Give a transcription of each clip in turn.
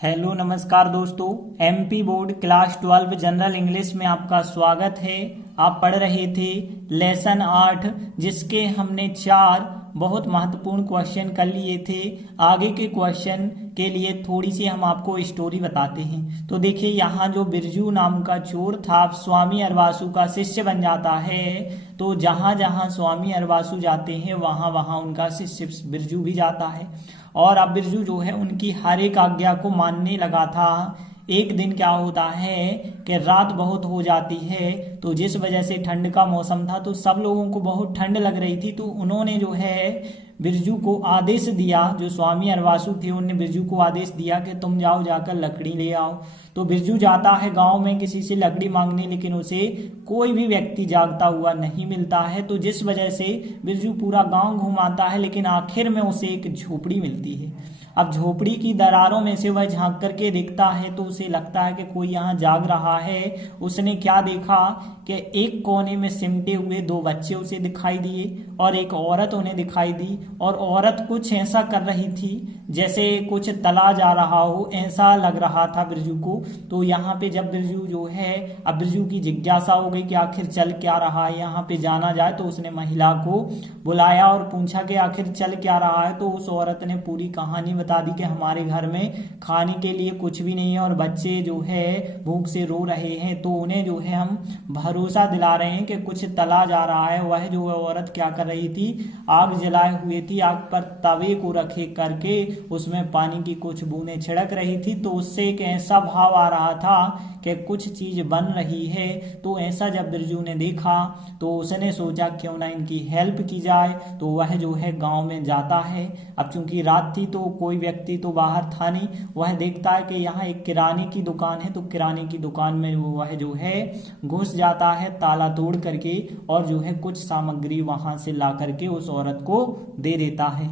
Hello नमस्कार दोस्तों। MP board class 12 general English में आपका स्वागत है। आप पढ़ रहे थे लेसन 8 जिसके हमने 4 बहुत महत्वपूर्ण क्वेश्चन कर लिए थे। आगे के क्वेश्चन के लिए थोड़ी सी हम आपको स्टोरी बताते हैं। तो देखिए यहाँ जो बिरजू नाम का चोर था स्वामी अरबासु का शिष्य बन जाता है। तो जहाँ जहाँ स्वामी अरबासु जाते हैं वहाँ वहाँ उनका शिष्य बिरजू भी जाता है। और अब बिरजू जो है उनकी हर एक आज्ञा को मानने लगा था। एक दिन क्या होता है कि रात बहुत हो जाती है, तो जिस वजह से ठंड का मौसम था तो सब लोगों को बहुत ठंड लग रही थी। तो उन्होंने जो है बिरजू को आदेश दिया, जो स्वामी अरबासु थे उन्होंने बिरजू को आदेश दिया कि तुम जाओ जाकर लकड़ी ले आओ। तो बिरजू जाता है गांव में किसी से लकड़ी मांगने, लेकिन उसे कोई भी व्यक्ति जागता हुआ नहीं मिलता है। तो जिस वजह से बिरजू पूरा गांव घुमाता है, लेकिन आखिर में उसे एक झोपड़ी मिलती है। अब झोपड़ी की दरारों में से वह झांक करके देखता है तो उसे लगता है कि कोई यहाँ जाग रहा है। उसने क्या देखा कि एक कोने में सिमटे हुए 2 बच्चे उसे दिखाई दिए और एक औरत उन्हें दिखाई दी। और औरत कुछ ऐसा कर रही थी जैसे कुछ तला जा रहा हो, ऐसा लग रहा था बिरजू को। तो यहाँ पे जब बिरजू जो है, अब बिरजू की जिज्ञासा हो गई कि आखिर चल क्या रहा है, यहाँ पे जाना जाए। तो उसने महिला को बुलाया और पूछा कि आखिर चल क्या रहा है। तो उस औरत ने पूरी कहानी बता दी कि हमारे घर में खाने के लिए कुछ भी नहीं है और बच्चे जो है भूख से रो रहे हैं। तो उन्हें जो है हम भरोसा दिला रहे हैं कि कुछ तला जा रहा है। वह जो औरत क्या कर रही थी, आग जलाए हुए थी, आग पर तवे को रखे करके उसमें पानी की कुछ बूंदें छिड़क रही थी। तो उससे एक ऐसा भाव आ रहा था कि कुछ चीज बन रही है। तो ऐसा जब बिरजू ने देखा तो उसने सोचा क्यों ना इनकी हेल्प की जाए। तो वह जो है गांव में जाता है। अब चूंकि रात थी तो कोई व्यक्ति तो बाहर था नहीं। वह देखता है कि यहाँ एक किराने की दुकान है, तो किराने की दुकान में वह जो है घुस जाता है ताला तोड़ करके, और जो है कुछ सामग्री वहां से ला करके उस औरत को दे देता है।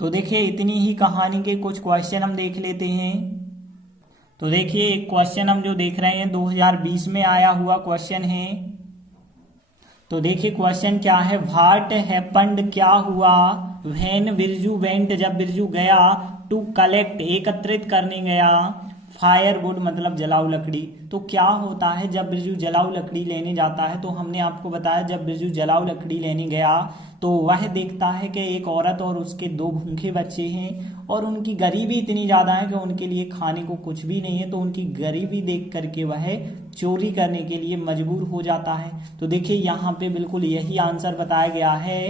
तो देखिए इतनी ही कहानी के कुछ क्वेश्चन हम देख लेते हैं। तो देखिए एक क्वेश्चन हम जो देख रहे हैं 2020 में आया हुआ क्वेश्चन है। तो देखिए क्वेश्चन क्या है, व्हाट हैपेंड क्या हुआ व्हेन बिरजू वेंट, जब बिरजू गया टू कलेक्ट एकत्रित करने गया, फायरवुड मतलब जलाऊ लकड़ी। तो क्या होता है जब बिरजू जलाऊ लकड़ी लेने जाता है, तो हमने आपको बताया जब बिरजू जलाऊ लकड़ी लेने गया तो वह देखता है कि एक औरत और उसके 2 भूखे बच्चे हैं और उनकी गरीबी इतनी ज़्यादा है कि उनके लिए खाने को कुछ भी नहीं है। तो उनकी गरीबी देख करके वह चोरी करने के लिए मजबूर हो जाता है। तो देखिए यहाँ पे बिल्कुल यही आंसर बताया गया है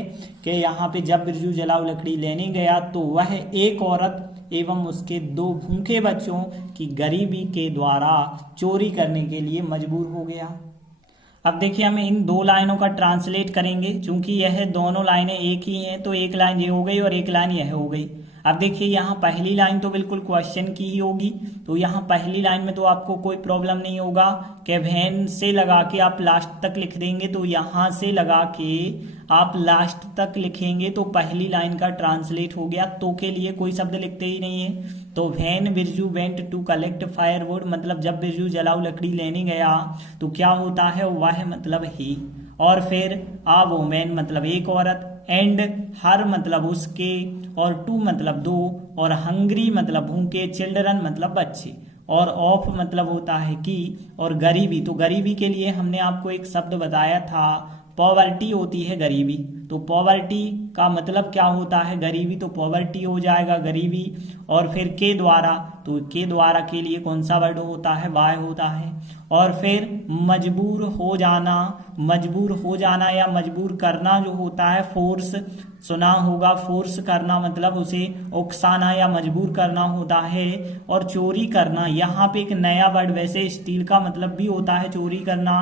कि यहाँ पे जब बिरजू जलाऊ लकड़ी लेने गया तो वह एक औरत एवं उसके 2 भूखे बच्चों की गरीबी के द्वारा चोरी करने के लिए मजबूर हो गया। अब देखिए हम इन 2 लाइनों का ट्रांसलेट करेंगे। चूंकि यह दोनों लाइनें एक ही हैं तो एक लाइन ये हो गई और एक लाइन यह हो गई। अब देखिए यहाँ पहली लाइन तो बिल्कुल क्वेश्चन की ही होगी। तो यहाँ पहली लाइन में तो आपको कोई प्रॉब्लम नहीं होगा कि वैन से लगा के आप लास्ट तक लिख देंगे। तो यहाँ से लगा के आप लास्ट तक लिखेंगे तो पहली लाइन का ट्रांसलेट हो गया। तो के लिए कोई शब्द लिखते ही नहीं है। तो when Birju went to collect firewood मतलब जब बिरजू जलाऊ लकड़ी लेने गया तो क्या होता है, वह मतलब ही, और फिर आ वोमेन मतलब एक औरत, एंड हर मतलब उसके, और 2 मतलब 2, और हंग्री मतलब भूखे, चिल्ड्रन मतलब बच्चे, और ऑफ मतलब होता है कि, और गरीबी। तो गरीबी के लिए हमने आपको एक शब्द बताया था, पॉवर्टी होती है गरीबी। तो पॉवर्टी का मतलब क्या होता है, गरीबी। तो पॉवर्टी हो जाएगा गरीबी। और फिर के द्वारा, तो के द्वारा के लिए कौन सा वर्ड होता है, बाय होता है। और फिर मजबूर हो जाना, मजबूर हो जाना या मजबूर करना जो होता है, फोर्स सुना होगा। फोर्स करना मतलब उसे उकसाना या मजबूर करना होता है। और चोरी करना, यहाँ पे एक नया वर्ड, वैसे स्टील का मतलब भी होता है चोरी करना,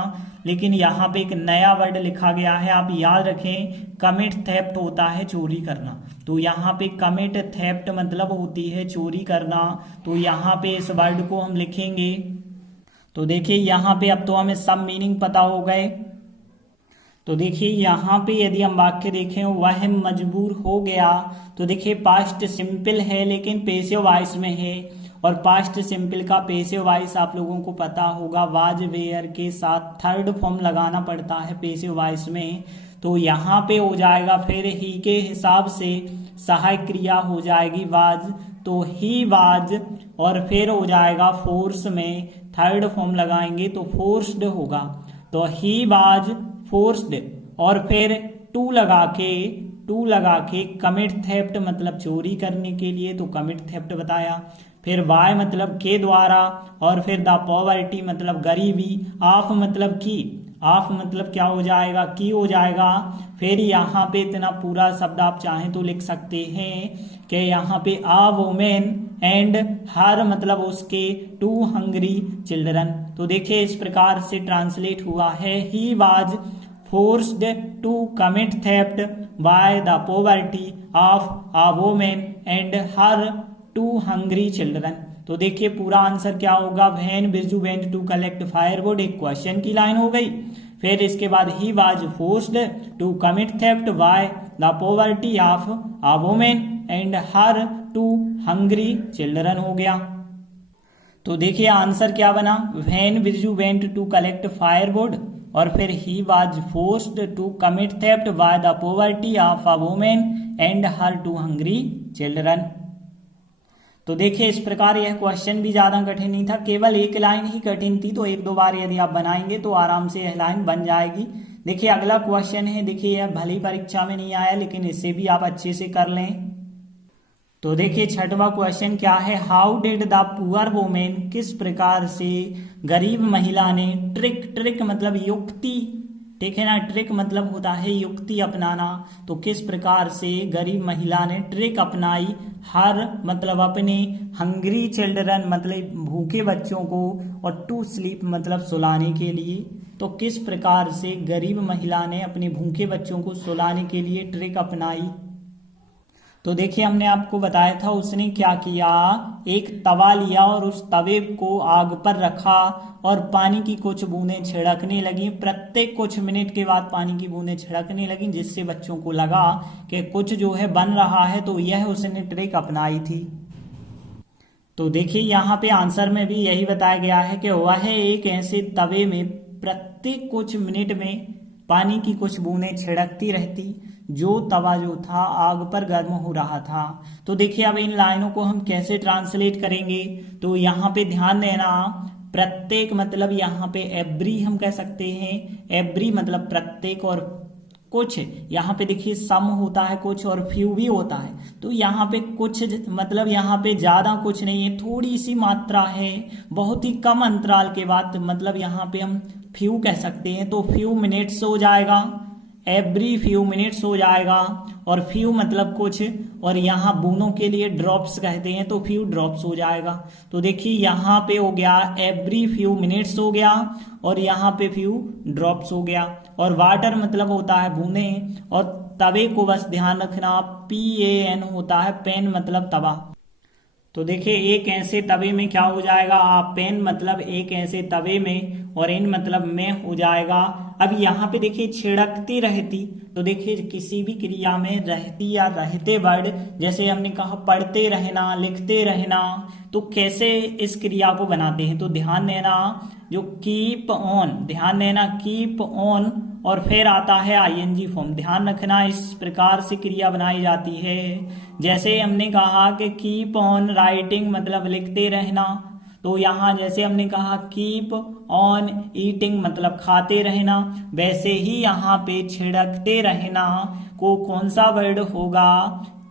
लेकिन यहाँ पे एक नया वर्ड लिखा गया है, आप याद रखें, कमिट थेफ्ट होता है चोरी करना। तो यहाँ पे कमिट थेफ्ट मतलब होती है चोरी करना। तो यहाँ पे इस वर्ड को हम लिखेंगे। तो देखिए यहाँ पे अब तो हमें सब मीनिंग पता हो गए। तो देखिए यहाँ पे यदि हम वाक्य देखें, वह मजबूर हो गया, तो देखिए पास्ट सिंपल है लेकिन पेसिव वॉइस में है। और पास्ट सिंपल का पेसिव वॉइस आप लोगों को पता होगा, वाज वेयर के साथ थर्ड फॉर्म लगाना पड़ता है पेसिव वॉइस में। तो यहाँ पे हो जाएगा फिर ही के हिसाब से सहायक क्रिया हो जाएगी वाज, तो ही वाज, और फिर हो जाएगा फोर्स में थर्ड फॉर्म लगाएंगे तो फोर्स्ड होगा। तो ही वाज फोर्स्ड, और फिर टू लगा के कमिट थेफ्ट मतलब चोरी करने के लिए, तो कमिट थेफ्ट बताया। फिर बाय मतलब के द्वारा, और फिर द पॉवर्टी मतलब गरीबी, ऑफ मतलब की, ऑफ मतलब क्या हो जाएगा, की हो जाएगा। फिर यहाँ पे इतना पूरा शब्द आप चाहें तो लिख सकते हैं कि यहाँ पे आ वोमेन एंड हर मतलब उसके 2 हंग्री चिल्ड्रन। तो देखिए इस प्रकार से ट्रांसलेट हुआ है, he was forced to commit theft by the poverty of a woman and her 2 hungry children। तो देखिए पूरा आंसर क्या होगा, when Birju went to collect firewood, एक क्वेश्चन की लाइन हो गई। फिर इसके बाद he was forced to commit theft by the poverty of a woman and her 2 hungry children हो गया। तो देखिए आंसर क्या बना, when Birju went to collect firewood, और फिर he was forced to commit theft by the poverty of a women and her 2 hungry children. तो देखिए इस प्रकार यह क्वेश्चन भी ज्यादा कठिन नहीं था, केवल एक लाइन ही कठिन थी। तो 1-2 बार यदि आप बनाएंगे तो आराम से यह लाइन बन जाएगी। देखिए अगला क्वेश्चन है, देखिए यह भली परीक्षा में नहीं आया लेकिन इसे भी आप अच्छे से कर लें। तो देखिए 6वां क्वेश्चन क्या है, how did the poor women, किस प्रकार से गरीब महिला ने ट्रिक मतलब युक्ति, ठीक है ना, ट्रिक मतलब होता है युक्ति अपनाना। तो किस प्रकार से गरीब महिला ने ट्रिक अपनाई, हर मतलब अपने हंग्री चिल्ड्रन मतलब भूखे बच्चों को, और टू स्लीप मतलब सुलाने के लिए। तो किस प्रकार से गरीब महिला ने अपने भूखे बच्चों को सुलाने के लिए ट्रिक अपनाई। तो देखिए हमने आपको बताया था उसने क्या किया, एक तवा लिया और उस तवे को आग पर रखा और पानी की कुछ बूंदें छिड़कने लगी। प्रत्येक कुछ मिनट के बाद पानी की बूंदें छिड़कने लगी, जिससे बच्चों को लगा कि कुछ जो है बन रहा है। तो यह उसने ट्रिक अपनाई थी। तो देखिए यहाँ पे आंसर में भी यही बताया गया है कि वह एक ऐसे तवे में प्रत्येक कुछ मिनट में पानी की कुछ बूंदें छिड़कती रहती, जो तवा जो था आग पर गर्म हो रहा था। तो देखिए अब इन लाइनों को हम कैसे ट्रांसलेट करेंगे। तो यहाँ पे ध्यान देना, प्रत्येक मतलब यहाँ पे एवरी हम कह सकते हैं, एवरी मतलब प्रत्येक, और कुछ यहाँ पे देखिए सम होता है कुछ, और फ्यू भी होता है। तो यहाँ पे कुछ मतलब यहाँ पे ज्यादा कुछ नहीं है, थोड़ी सी मात्रा है, बहुत ही कम अंतराल के बाद मतलब यहाँ पे हम फ्यू कह सकते हैं। तो फ्यू मिनट्स हो जाएगा, एवरी फ्यू मिनट्स हो जाएगा, और फ्यू मतलब कुछ, और यहाँ बूंदों के लिए ड्रॉप्स कहते हैं तो फ्यू ड्रॉप्स हो जाएगा। तो देखिए यहाँ पे हो गया एवरी फ्यू मिनट्स हो गया, और यहाँ पे फ्यू ड्रॉप्स हो गया। और वाटर मतलब होता है बूंदे, और तवे को बस ध्यान रखना PAN होता है, पेन मतलब तवा। तो देखिए एक ऐसे तवे में क्या हो जाएगा, पेन मतलब एक ऐसे तवे में, और इन मतलब में हो जाएगा। अब यहाँ पे देखिए छिड़कती रहती, तो देखिए किसी भी क्रिया में रहती या रहते वर्ड, जैसे हमने कहा पढ़ते रहना, लिखते रहना, तो कैसे इस क्रिया को बनाते हैं। तो ध्यान देना जो कीप ऑन, ध्यान देना कीप ऑन, और फिर आता है ING फॉर्म। ध्यान रखना इस प्रकार से क्रिया बनाई जाती है। जैसे हमने कहा कि कीप ऑन राइटिंग मतलब लिखते रहना, तो यहाँ जैसे हमने कहा कीप ऑन ईटिंग मतलब खाते रहना, वैसे ही यहाँ पे छिड़कते रहना को कौन सा वर्ड होगा,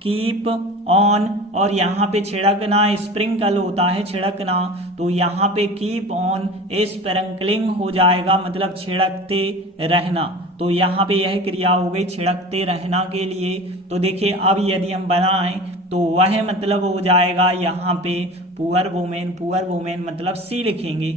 कीप ऑन, और यहाँ पे छिड़कना स्प्रिंकल होता है छिड़कना, तो यहाँ पे कीप ऑन स्प्रिंकलिंग हो जाएगा मतलब छिड़कते रहना। तो यहाँ पे यह क्रिया हो गई छिड़कते रहना के लिए। तो देखिए अब यदि हम बनाएं तो वह मतलब हो जाएगा यहाँ पे पुअर वुमेन, पुअर वुमेन मतलब सी लिखेंगे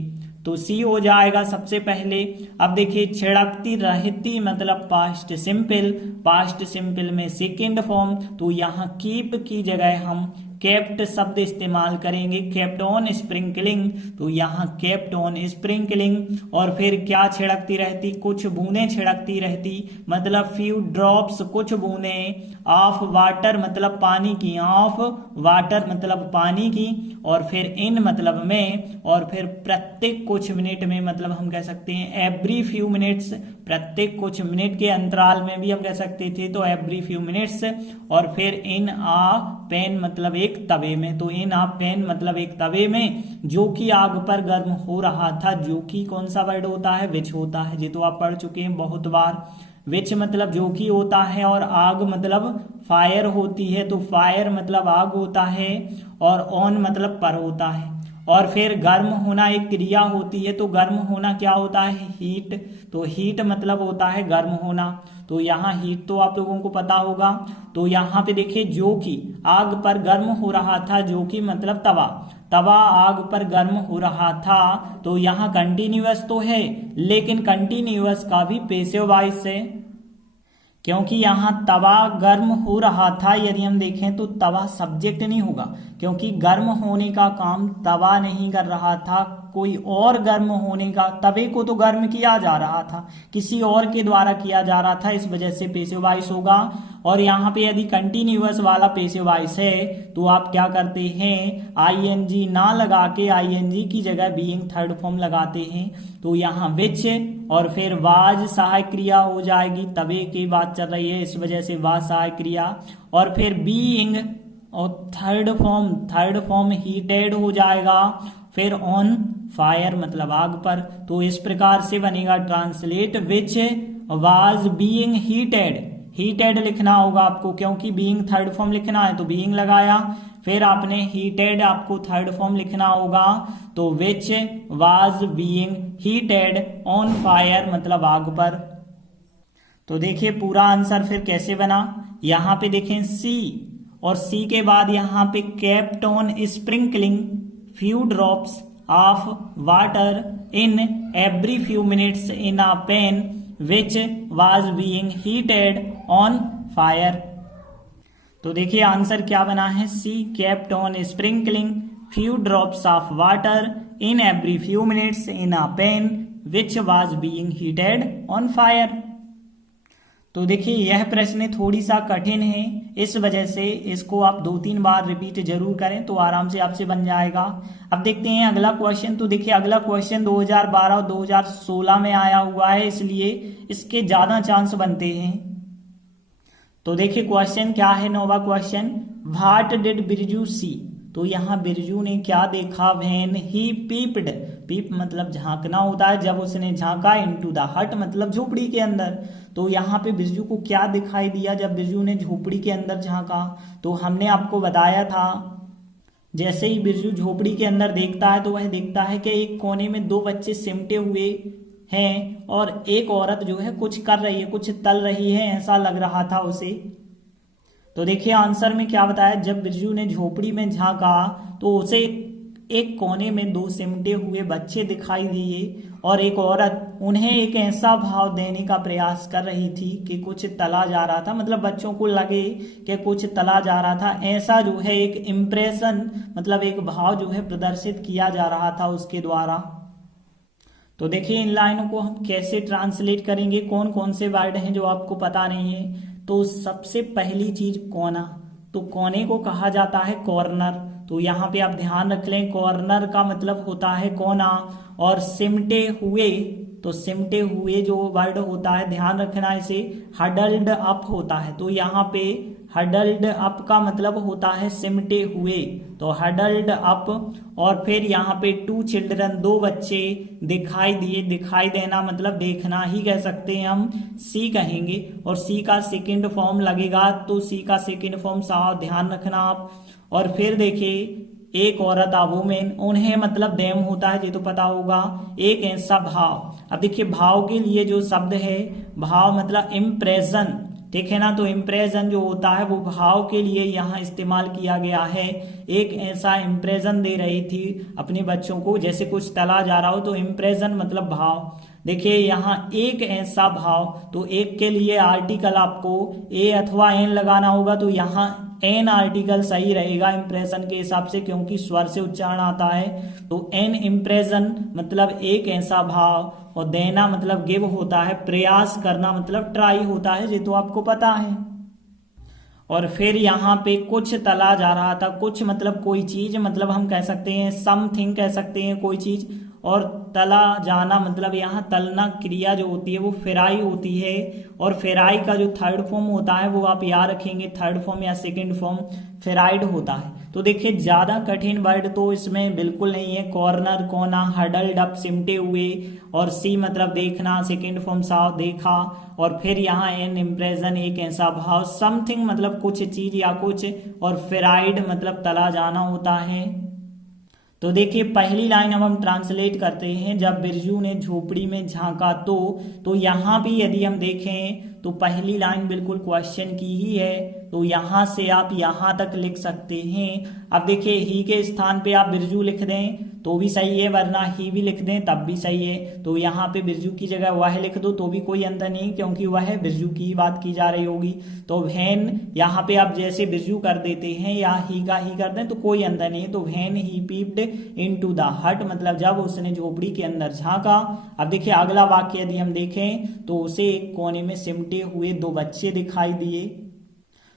तो सी हो जाएगा सबसे पहले। अब देखिए छिड़कती रहती मतलब पास्ट सिंपल, पास्ट सिंपल में सेकेंड फॉर्म, तो यहाँ कीप की जगह हम केप्ट शब्द इस्तेमाल करेंगे, केप्ट ऑन स्प्रिंकलिंग, तो यहाँ केप्ट ऑन स्प्रिंकलिंग। और फिर क्या छिड़कती रहती, कुछ बूंदें छिड़कती रहती मतलब फ्यू ड्रॉप्स कुछ बूंदें, ऑफ वाटर मतलब पानी की, ऑफ वाटर मतलब पानी की, और फिर इन मतलब में, और फिर प्रत्येक कुछ मिनट में मतलब हम कह सकते हैं एवरी फ्यू मिनट्स, प्रत्येक कुछ मिनट के अंतराल में भी हम कह सकते थे, तो एवरी फ्यू मिनट्स। और फिर इन आ पैन मतलब एक तवे में, तो इन आ पैन मतलब एक तवे में जो कि आग पर गर्म हो रहा था, जो कि कौन सा वर्ड होता है, विच होता है, ये तो आप पढ़ चुके हैं बहुत बार। विच मतलब जो कि होता है और आग मतलब फायर होती है, तो फायर मतलब आग होता है और ऑन मतलब पर होता है। और फिर गर्म होना एक क्रिया होती है, तो गर्म होना क्या होता है, हीट, तो हीट मतलब होता है गर्म होना। तो यहाँ हीट तो आप लोगों को पता होगा। तो यहाँ पे देखिए जो कि आग पर गर्म हो रहा था, जो कि मतलब तवा, तवा आग पर गर्म हो रहा था, तो यहाँ कंटिन्यूअस तो है लेकिन कंटिन्यूअस का भी पैसिव वॉइस है, क्योंकि यहाँ तवा गर्म हो रहा था। यदि हम देखें तो तवा सब्जेक्ट नहीं होगा, क्योंकि गर्म होने का काम तवा नहीं कर रहा था, कोई और गर्म होने का, तवे को तो गर्म किया जा रहा था, किसी और के द्वारा किया जा रहा था, इस वजह से पैसिव वॉइस होगा। और यहाँ पे यदि कंटिन्यूअस वाला पैसिव वॉइस है तो आप क्या करते हैं, आईएनजी ना लगा के आईएनजी की जगह बीइंग थर्ड फॉर्म लगाते हैं। तो यहाँ विच और फिर वाज सहायक क्रिया हो जाएगी, तवे की बात चल रही है इस वजह से वाज सहायक क्रिया, और फिर बीइंग और थर्ड फॉर्म हीटेड हो जाएगा, फिर ऑन फायर मतलब आग पर। तो इस प्रकार से बनेगा translate which was being heated, heated लिखना होगा आपको, क्योंकि बीइंग थर्ड फॉर्म लिखना है तो बीइंग लगाया, फिर आपने हीटेड आपको थर्ड फॉर्म लिखना होगा, तो विच was being heated on fire मतलब आग पर। तो देखिए पूरा आंसर फिर कैसे बना, यहाँ पे देखें सी, और सी के बाद यहाँ पे kept on sprinkling few drops of water in every few minutes in a pan which was being heated on fire. तो देखिए आंसर क्या बना है, see kept on sprinkling few drops of water in every few minutes in a pan which was being heated on fire. तो देखिए यह प्रश्न थोड़ी सा कठिन है, इस वजह से इसको आप 2-3 बार रिपीट जरूर करें तो आराम से आपसे बन जाएगा। अब देखते हैं अगला क्वेश्चन। तो देखिए अगला क्वेश्चन 2012 और 2016 में आया हुआ है, इसलिए इसके ज्यादा चांस बनते हैं। तो देखिए क्वेश्चन क्या है, नौवां क्वेश्चन, व्हाट डिड बिरजू सी, तो यहाँ बिरजू ने क्या देखा, व्हेन ही पीप्ड, पीप मतलब झांकना होता है, जब उसने झांका, इनटू द हट मतलब झोपड़ी के अंदर। तो यहाँ पे बिरजू को क्या दिखाई दिया जब बिरजू ने झोपड़ी के अंदर झांका, तो हमने आपको बताया था जैसे ही बिरजू झोपड़ी के अंदर देखता है तो वह देखता है कि एक कोने में 2 बच्चे सिमटे हुए हैं और एक औरत जो है कुछ कर रही है, कुछ तल रही है, ऐसा लग रहा था उसे। तो देखिए आंसर में क्या बताया, जब बिरजू ने झोपड़ी में झांका तो उसे एक कोने में 2 सिमटे हुए बच्चे दिखाई दिए और एक औरत उन्हें एक ऐसा भाव देने का प्रयास कर रही थी कि कुछ तला जा रहा था, मतलब बच्चों को लगे कि कुछ तला जा रहा था, ऐसा जो है एक इम्प्रेशन मतलब एक भाव जो है प्रदर्शित किया जा रहा था उसके द्वारा। तो देखिए इन लाइनों को हम कैसे ट्रांसलेट करेंगे, कौन कौन से वर्ड हैं जो आपको पता नहीं है। तो सबसे पहली चीज कोना, तो कोने को कहा जाता है कॉर्नर, तो यहाँ पे आप ध्यान रख लें कॉर्नर का मतलब होता है कोना। और सिमटे हुए, तो सिमटे हुए जो वर्ड होता है ध्यान रखना इसे, हडल्ड अप होता है, तो यहाँ पे हडल्ड अप का मतलब होता है सिमटे हुए, तो हडल्ड अप। और फिर यहाँ पे 2 चिल्ड्रन 2 बच्चे दिखाई दिए, दिखाई देना मतलब देखना ही कह सकते हैं हम, सी कहेंगे, और सी का सेकंड फॉर्म लगेगा, तो सी का सेकंड फॉर्म साफ ध्यान रखना आप। और फिर देखिए एक औरत आ वुमेन, उन्हें मतलब देम होता है, ये तो पता होगा, एक ऐसा भाव। अब देखिए भाव के लिए जो शब्द है, भाव मतलब इम्प्रेशन, ठीक है ना, तो इम्प्रेशन जो होता है वो भाव के लिए यहाँ इस्तेमाल किया गया है। एक ऐसा इम्प्रेशन दे रही थी अपने बच्चों को जैसे कुछ तला जा रहा हो, तो इम्प्रेशन मतलब भाव। देखिए यहाँ एक ऐसा भाव, तो एक के लिए आर्टिकल आपको ए अथवा एन लगाना होगा, तो यहाँ एन आर्टिकल सही रहेगा इम्प्रेशन के हिसाब से, क्योंकि स्वर से उच्चारण आता है। तो एन इम्प्रेशन मतलब एक ऐसा भाव, और देना मतलब गिव होता है, प्रयास करना मतलब ट्राई होता है, ये तो आपको पता है। और फिर यहाँ पे कुछ तला जा रहा था, कुछ मतलब कोई चीज, मतलब हम कह सकते हैं समथिंग कह सकते हैं कोई चीज, और तला जाना मतलब यहाँ तलना क्रिया जो होती है वो फ्राई होती है, और फ्राई का जो थर्ड फॉर्म होता है वो आप याद रखेंगे, थर्ड फॉर्म या सेकंड फॉर्म फ्राइड होता है। तो देखिए ज़्यादा कठिन वर्ड तो इसमें बिल्कुल नहीं है। कॉर्नर, कोना, हडल्ड अप, सिमटे हुए, और सी मतलब देखना, सेकंड फॉर्म साव देखा, और फिर यहाँ एन इम्प्रेशन एक ऐसा भाव, समथिंग मतलब कुछ चीज या कुछ, और फ्राइड मतलब तला जाना होता है। तो देखिए पहली लाइन अब हम ट्रांसलेट करते हैं। जब बिरजू ने झोपड़ी में झांका तो यहाँ भी यदि हम देखें तो पहली लाइन बिल्कुल क्वेश्चन की ही है, तो यहाँ से आप यहाँ तक लिख सकते हैं। अब देखिए ही के स्थान पे आप बिरजू लिख दें तो भी सही है, वरना ही भी लिख दें तब भी सही है। तो यहाँ पे बिरजू की जगह वह लिख दो तो भी कोई अंतर नहीं, क्योंकि वह बिरजू की ही बात की जा रही होगी। तो वैन यहाँ पे आप जैसे बिरजू कर देते हैं या ही का ही कर दें तो कोई अंतर नहीं। तो when he peeped into the हट मतलब जब उसने झोपड़ी के अंदर झांका। अब देखिए अगला वाक्य यदि हम देखें तो उसे एक कोने में सिमटे हुए 2 बच्चे दिखाई दिए।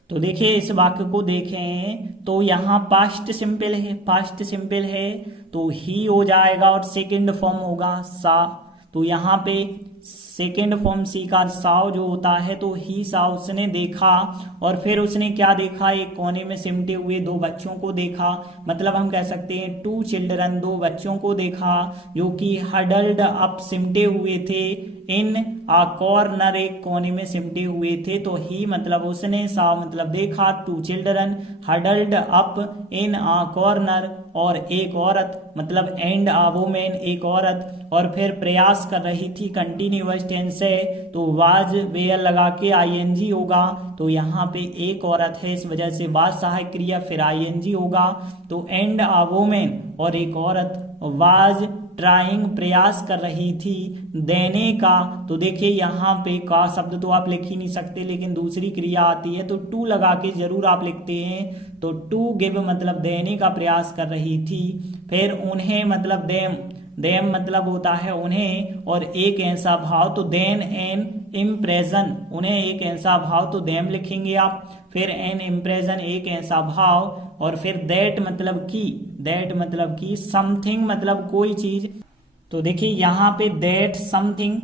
तो देखिए इस वाक्य को देखें तो यहाँ पास्ट सिंपल है, पास्ट सिंपल है तो ही हो जाएगा और सेकंड फॉर्म होगा सा। तो यहाँ पे सेकेंड फॉर्म सी का साव जो होता है तो ही सा उसने देखा, और फिर उसने क्या देखा, एक कोने में सिमटे हुए 2 बच्चों को देखा। मतलब हम कह सकते हैं 2 चिल्ड्रन 2 बच्चों को देखा जो कि हडल्ड अप सिमटे हुए थे, इन आ कॉर्नर एक कोने में सिमटे हुए थे। तो ही मतलब उसने, सा मतलब देखा, 2 children huddled up in a corner, और एक औरत मतलब एंड आ वुमेन एक औरत, और फिर प्रयास कर रही थी कंटिन्यूअस टेंस है तो वाज वेयर लगा के आईएनजी होगा। तो यहाँ पे एक औरत है इस वजह से वाज सहायक क्रिया फिर आईएनजी होगा। तो एंड आ वुमेन और एक औरत वाज ट्राइंग प्रयास कर रही थी देने का। तो देखिए यहाँ पे का शब्द तो आप लिख ही नहीं सकते, लेकिन दूसरी क्रिया आती है तो टू लगा के जरूर आप लिखते हैं। तो टू गिव मतलब देने का प्रयास कर रही थी। फिर उन्हें मतलब देम, देम मतलब होता है उन्हें, और एक ऐसा भाव तो देन एन इम्प्रेशन, उन्हें एक ऐसा भाव तो देम लिखेंगे आप। फिर एन इम्प्रेशन एक ऐसा भाव, और फिर दैट मतलब की, दैट मतलब की, समथिंग मतलब कोई चीज। तो देखिए यहाँ पे दैट समथिंग,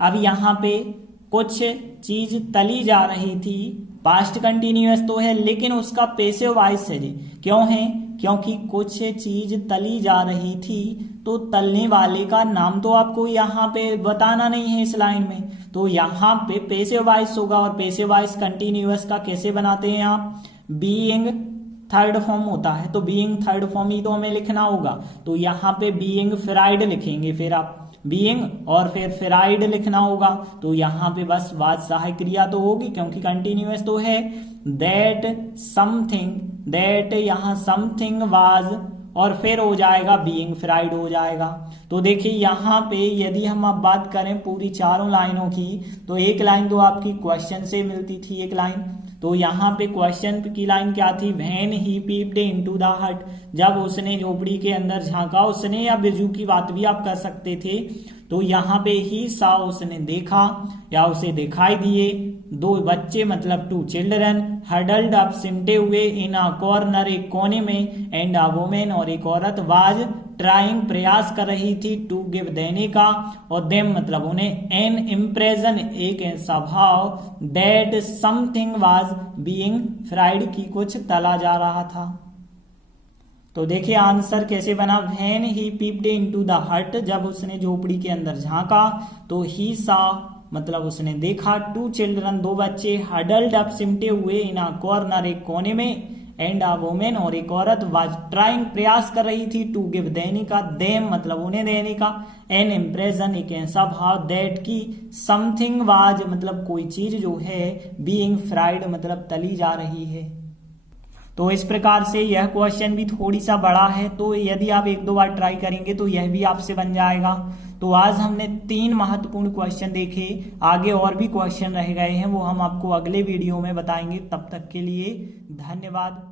अब यहाँ पे कुछ चीज तली जा रही थी, पास्ट कंटिन्यूअस तो है लेकिन उसका पैसिव वॉइस है जी। क्यों है? क्योंकि कुछ चीज तली जा रही थी तो तलने वाले का नाम तो आपको यहाँ पे बताना नहीं है इस लाइन में, तो यहाँ पे पैसिव वॉइस होगा। और पैसिव वॉइस कंटिन्यूअस का कैसे बनाते हैं आप, बीइंग थर्ड फॉर्म होता है तो बीइंग थर्ड फॉर्म ही तो हमें लिखना होगा। तो यहाँ पे बीइंग फ्राइड लिखेंगे, फिर आप बीइंग और फिर फ्राइड लिखना होगा। तो यहाँ पे बस वाज सहायक क्रिया तो होगी क्योंकि कंटिन्यूअस तो है। दैट समथिंग, दैट यहाँ समथिंग वाज, और फिर हो जाएगा बीइंग फ्राइड हो जाएगा। तो देखिए यहाँ पे यदि हम अब बात करें पूरी चारों लाइनों की, तो एक लाइन तो आपकी क्वेश्चन से मिलती थी एक लाइन, तो यहाँ पे क्वेश्चन की लाइन क्या थी, when he peeped into the हट, जब उसने झोपड़ी के अंदर झांका, उसने या बिरजू की बात भी आप कर सकते थे। तो यहाँ पे ही सा उसने देखा या उसे दिखाई दिए 2 बच्चे मतलब 2 चिल्ड्रन हडल्ड अप सिमटे हुए इन अ कॉर्नर एक कोने में, एंड अ वुमेन और एक औरत वाज ट्राइंग प्रयास कर रही थी टू गिव देने का, और देम मतलब उन्हें, एन इम्प्रेशन एक ऐसा भाव, that something was being fried की कुछ तला जा रहा था। तो देखिए आंसर कैसे बना, when he peeped into the हट, जब उसने झोपड़ी के अंदर झांका, तो ही सा मतलब उसने देखा 2 चिल्ड्रन 2 बच्चे हडल्ड अप सिमटे हुए इन अ कॉर्नर एक कोने में, एंड अ वुमेन और एक औरत वाज ट्राइंग प्रयास कर रही थी टू गिव देने का, देम मतलब उन्हें देने का, एन इम्प्रेशन एक ऐसा भाव, दैट की समथिंग वाज मतलब कोई चीज जो है, बीइंग फ्राइड मतलब तली जा रही है। तो इस प्रकार से यह क्वेश्चन भी थोड़ी सा बड़ा है, तो यदि आप 1-2 बार ट्राई करेंगे तो यह भी आपसे बन जाएगा। तो आज हमने 3 महत्वपूर्ण क्वेश्चन देखे, आगे और भी क्वेश्चन रह गए हैं वो हम आपको अगले वीडियो में बताएंगे। तब तक के लिए धन्यवाद।